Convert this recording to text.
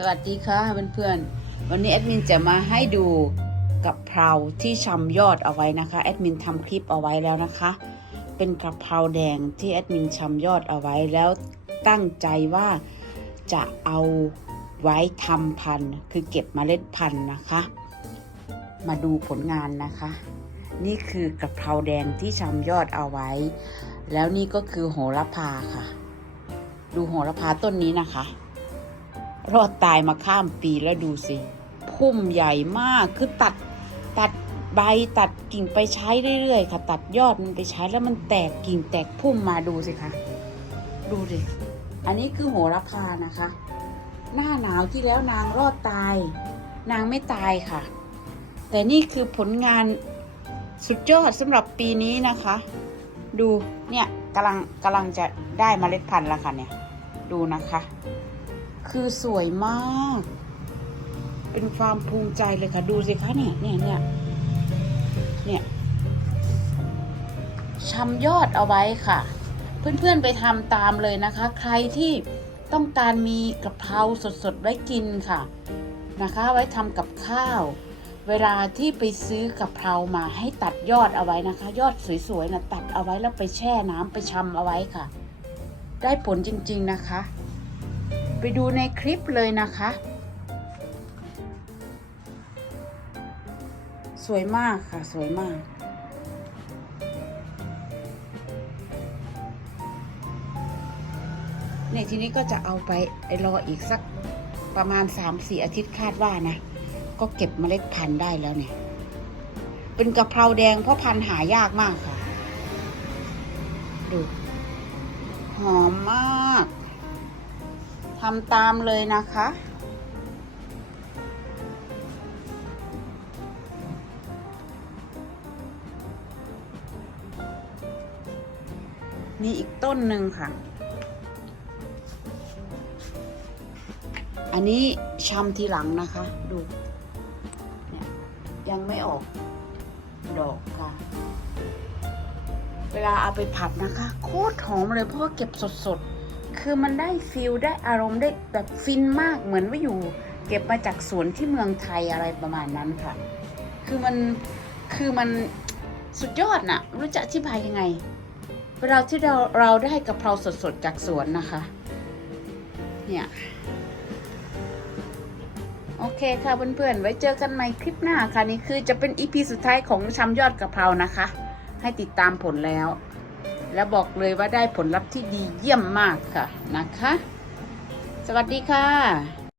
สวัสดีค่ะเพื่อนๆ วันนี้แอดมินจะมาให้ดูกะเพราที่ชำยอดเอาไว้นะคะแอดมินทำคลิปเอาไว้แล้วนะคะ เป็นกะเพราแดงที่แอดมินชำยอดเอาไว้แล้วตั้งใจว่าจะเอาไว้ทำพันธุ์คือเก็บเมล็ดพันธุ์นะคะ มาดูผลงานนะคะ นี่คือกะเพราแดงที่ชำยอดเอาไว้ แล้วนี่ก็คือโหระพาค่ะ ดูโหระพาต้นนี้นะคะ รอดตายมาข้ามปีแล้วดูสิ พุ่มใหญ่มากคือตัดตัดใบตัดกิ่งไปใช้เรื่อยๆค่ะ ตัดยอดมันไปใช้แล้วมันแตกกิ่งแตกพุ่มมาดูสิคะดูดิอันนี้คือโหระพานะคะ หน้าหนาวที่แล้วนางรอดตาย นางไม่ตายค่ะ แต่นี่คือผลงานสุดยอดสำหรับปีนี้นะคะ ดูเนี่ยกำลังกำลังจะได้เมล็ดพันธุ์แล้วค่ะเนี่ย ดูนะคะ คือสวยมาก เป็นความภูมิใจเลยค่ะ ดูสิคะเนี่ยเนี่ยเนี่ยเนี่ยชำยอดเอาไว้ค่ะ เพื่อนๆไปทำตามเลยนะคะ ใครที่ต้องการมีกะเพราสดๆ ไว้กินค่ะ นะคะ ไว้ทำกับข้าว เวลาที่ไปซื้อกะเพรามาให้ตัดยอดเอาไว้นะคะ ยอดสวยๆนะตัดเอาไว้แล้วไปแช่น้ำไปชำเอาไว้ค่ะ ได้ผลจริงๆนะคะ ไปดูในคลิปเลยนะคะ สวยมากค่ะ สวยมาก เนี่ยทีนี้ก็จะเอาไปรออีกสักประมาณ 3-4 อาทิตย์คาดว่านะ ก็เก็บเมล็ดพันธุ์ได้แล้วเนี่ย เป็นกะเพราแดงเพราะพันธุ์หายากมากค่ะ ดู หอมมาก ทำตามเลยนะคะ มีอีกต้นหนึ่งค่ะ อันนี้ชำทีหลังนะคะ ดูเนี่ยยังไม่ออกดอกค่ะ เวลาเอาไปผัดนะคะ โคตรหอมเลยเพราะว่าเก็บสดๆ คือมันได้ฟิลได้อารมณ์ได้แบบฟินมากเหมือนว่าอยู่ เก็บมาจากสวนที่เมืองไทยอะไรประมาณนั้นค่ะ คือมันคือมันสุดยอดน่ะรู้จะอธิบายยังไง เวลาที่เราเราได้กะเพราสดๆจากสวนนะคะ เนี่ยโอเคค่ะเพื่อนๆ ไว้เจอกันใหม่คลิปหน้าค่ะ นี่คือจะเป็นอีพีสุดท้ายของชำยอดกะเพรานะคะ ให้ติดตามผลแล้ว แล้วบอกเลยว่าได้ผลลัพธ์ที่ดีเยี่ยมมากค่ะนะคะ สวัสดีค่ะ